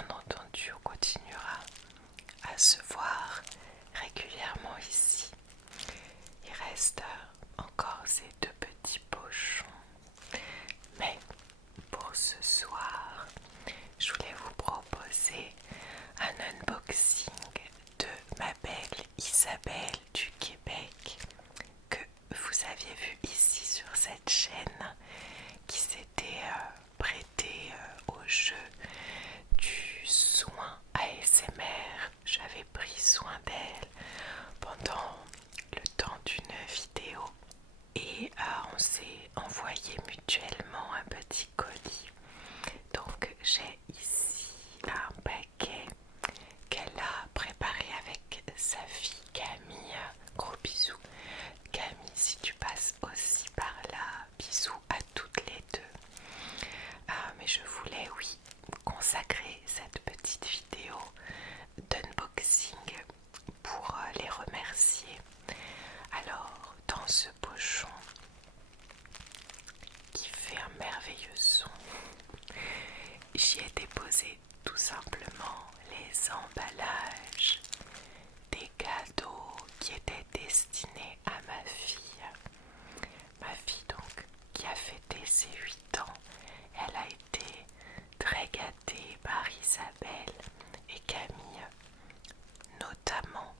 bien entendu, on continuera à se voir régulièrement ici. Il reste encore ces deux petits pochons. Mais pour ce soir, je voulais vous proposer un unboxing de ma belle Isabelle du Québec que vous aviez vu ici sur cette chaîne, qui s'était prêtée au jeu du soin ASMR. J'avais pris soin d'elle pendant le temps d'une vidéo et on s'est envoyé mutuellement un petit colis. Donc j'ai ici un paquet qu'elle a préparé avec sa fille Camille. Gros bisous Camille, si tu passes aussi par là, bisous à toutes les deux. Mais je voulais, oui, consacrer cette petite vidéo d'unboxing pour les remercier. Alors, dans ce pochon qui fait un merveilleux son, j'y ai déposé tout simplement les emballages des cadeaux qui étaient destinés à ma fille. Ma fille donc qui a fêté ses 8 ans, elle a été très gâtée par Isabelle et Camille notamment.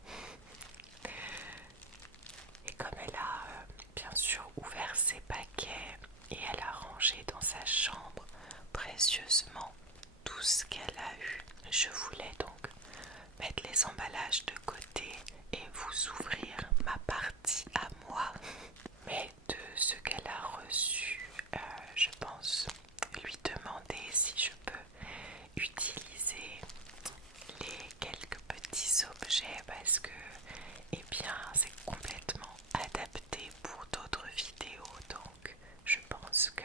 Et comme elle a bien sûr ouvert ses paquets et elle a rangé dans sa chambre précieusement tout ce qu'elle a eu, je voulais donc mettre les emballages de côté et vous ouvrir ma partie à moi. Mais de ce qu'elle a reçu, je pense lui demander si je peux utiliser les quelques petits objets parce que, eh bien, c'est complètement adapté pour d'autres vidéos. Donc, je pense que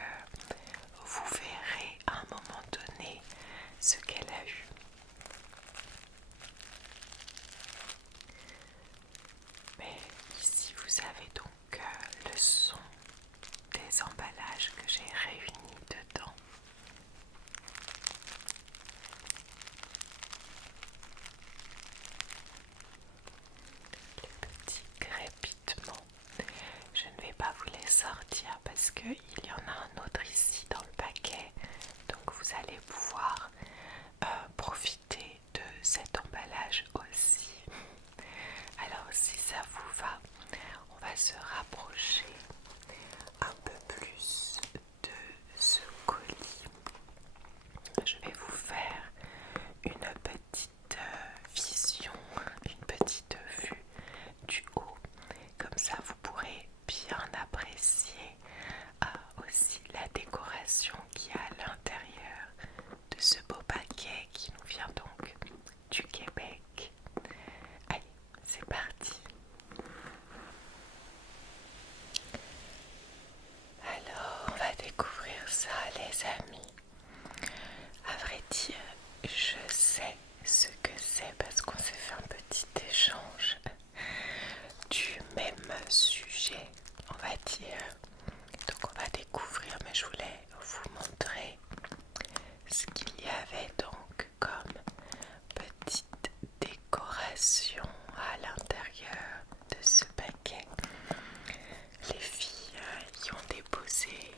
vous verrez à un moment donné ce qu'elle a eu. Mais ici, vous avez donc le son des emballages que j'ai réunis dedans. Les petits crépitements. Je ne vais pas vous les sortir parce qu'il y en a un autre ici dans le paquet. Donc vous allez pouvoir profiter de cet emballage aussi. Alors si ça vous va, on va se rapprocher un peu plus de ce colis. Je vais vous faire une petite vision, une petite vue du haut. Comme ça vous pourrez bien apprécier aussi la décoration qu'il y a à l'intérieur de ce beau paquet qui nous vient donc du Québec. Allez, c'est parti. Alors, on va découvrir ça, les amis. À vrai dire, je sais ce que c'est parce qu'on s'est fait un petit échange du même sujet, on va dire. Donc on va découvrir, mais je voulais vous montrer ce qu'il y avait donc comme petite décoration à l'intérieur de ce paquet. Les filles y ont déposé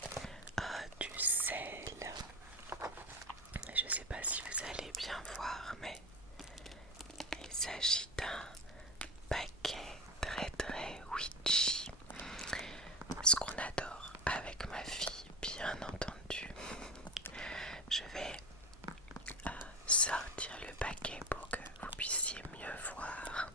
du sel. Je ne sais pas si vous allez bien voir, mais il s'agit d'un paquet très très witchy. Ce qu'on adore avec ma fille, bien entendu. Je vais sortir le paquet pour que vous puissiez mieux voir.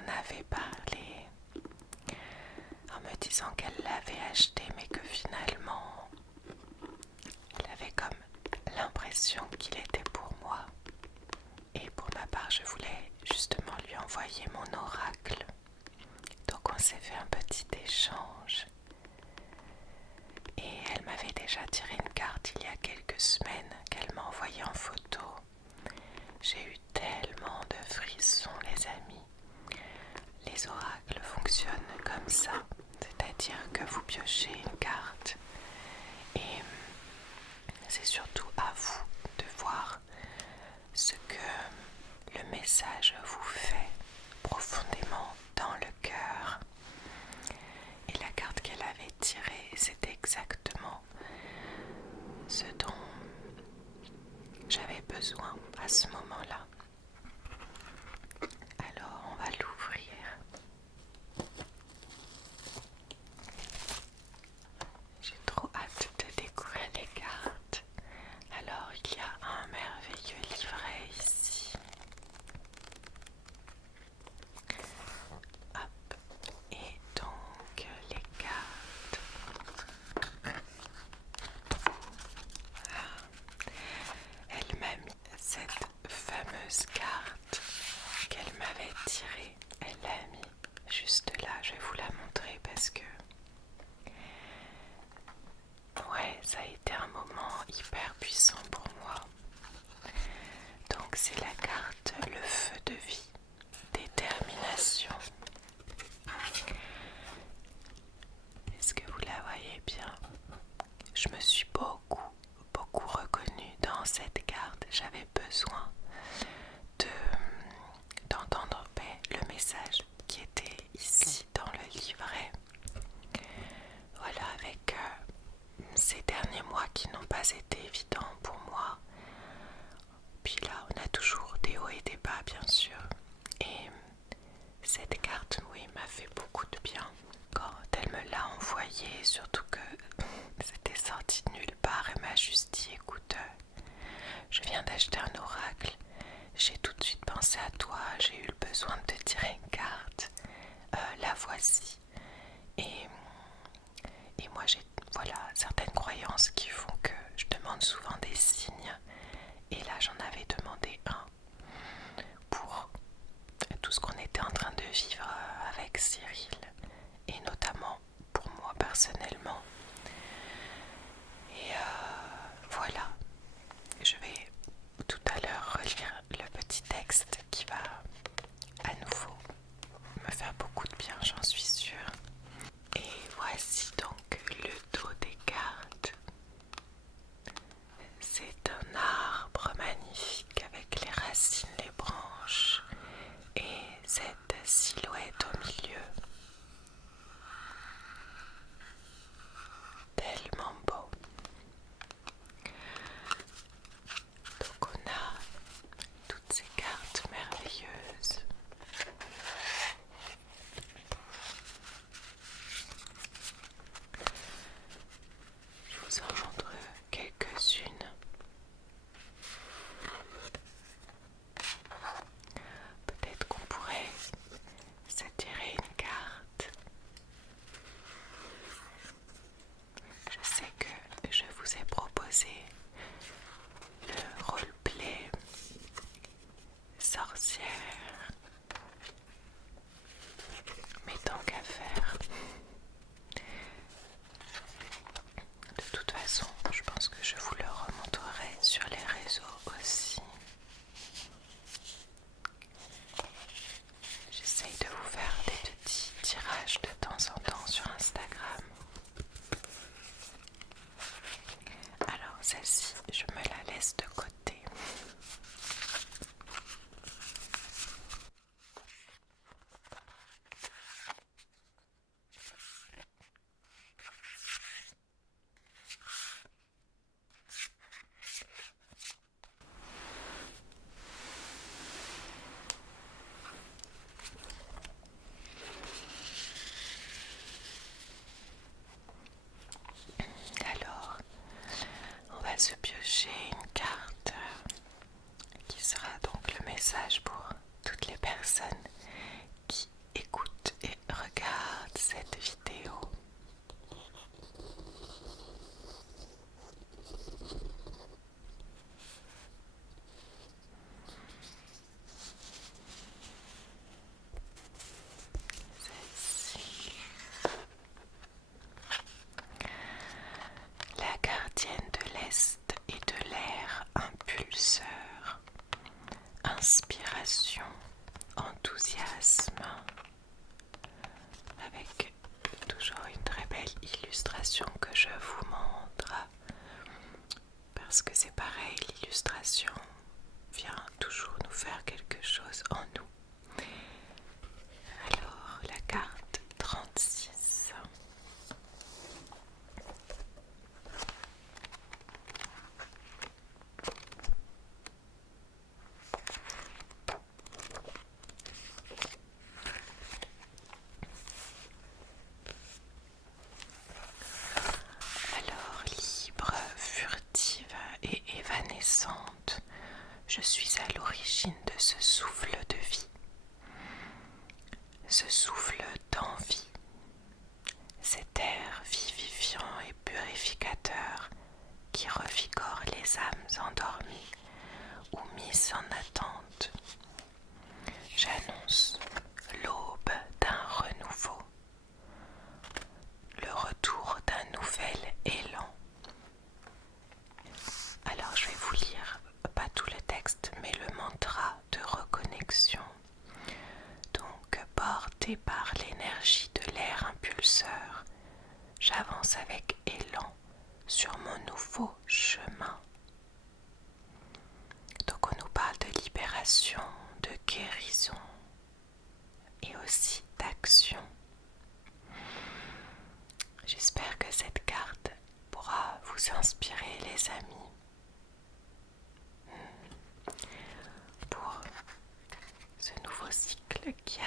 m'en avait parlé en me disant qu'elle l'avait acheté mais que finalement elle avait comme l'impression qu'il était pour moi. Et pour ma part, je voulais justement lui envoyer mon oracle. Donc on s'est fait un petit échange. Et elle m'avait déjà tiré une carte il y a quelques semaines qu'elle m'a envoyée en photo. J'ai eu tellement de frissons, les amis. Les oracles fonctionnent comme ça, c'est-à-dire que vous piochez une carte et c'est surtout à vous de voir ce que le message vous fait profondément dans le cœur. Et la carte qu'elle avait tirée, c'était exactement ce dont j'avais besoin à ce moment-là. Alors on va l'ouvrir. J'ai trop hâte de découvrir les cartes. Alors il y a un merveilleux livret ici. Hop. Et donc les cartes. Elle m'a mis cette fameuse carte qu'elle m'avait tirée. Elle l'a mis juste là. Je vais vous la montrer parce que ouais, ça a été un moment hyper puissant pour moi. Donc c'est la carte le feu de vie, détermination. Est-ce que vous la voyez bien? Je me suis beaucoup reconnue dans cette carte. J'avais besoin d'entendre le message qui était ici dans le livret. Voilà, avec ces derniers mois qui n'ont pas été évidents pour moi. Puis là, on a toujours des hauts et des bas, bien sûr. Et cette carte, oui, m'a fait beaucoup de bien. Quand elle me l'a envoyée, surtout que c'était sorti de nulle part, elle m'a juste dit, écoute, je viens d'acheter un oracle. J'ai tout de suite pensé à toi, j'ai eu le besoin de te tirer une carte. La voici. Et moi, j'ai certaines croyances qui font que je demande souvent des signes. Et là, j'en avais demandé un pour tout ce qu'on était en train de vivre avec Cyril. Et notamment pour moi personnellement. Et voilà, je vais tout à l'heure relire le petit texte qui va à nouveau me faire beaucoup de bien, j'en suis sûre. Et voici donc le dos des cartes. C'est un arbre magnifique avec les racines, les branches et cette silhouette au milieu. Tellement beau. ce souffle d'envie, cet air vivifiant et purificateur qui revigore les âmes endormies ou mises en attente. J'annonce l'aube d'un renouveau, le retour d'un nouvel élan. Alors je vais vous lire, pas tout le texte, mais le mantra de reconnexion. Donc, porté par l'énergie de l'air impulseur, j'avance avec élan sur mon nouveau chemin. Donc on nous parle de libération, de guérison et aussi d'action. J'espère que cette carte pourra vous inspirer, les amis, pour ce nouveau cycle qui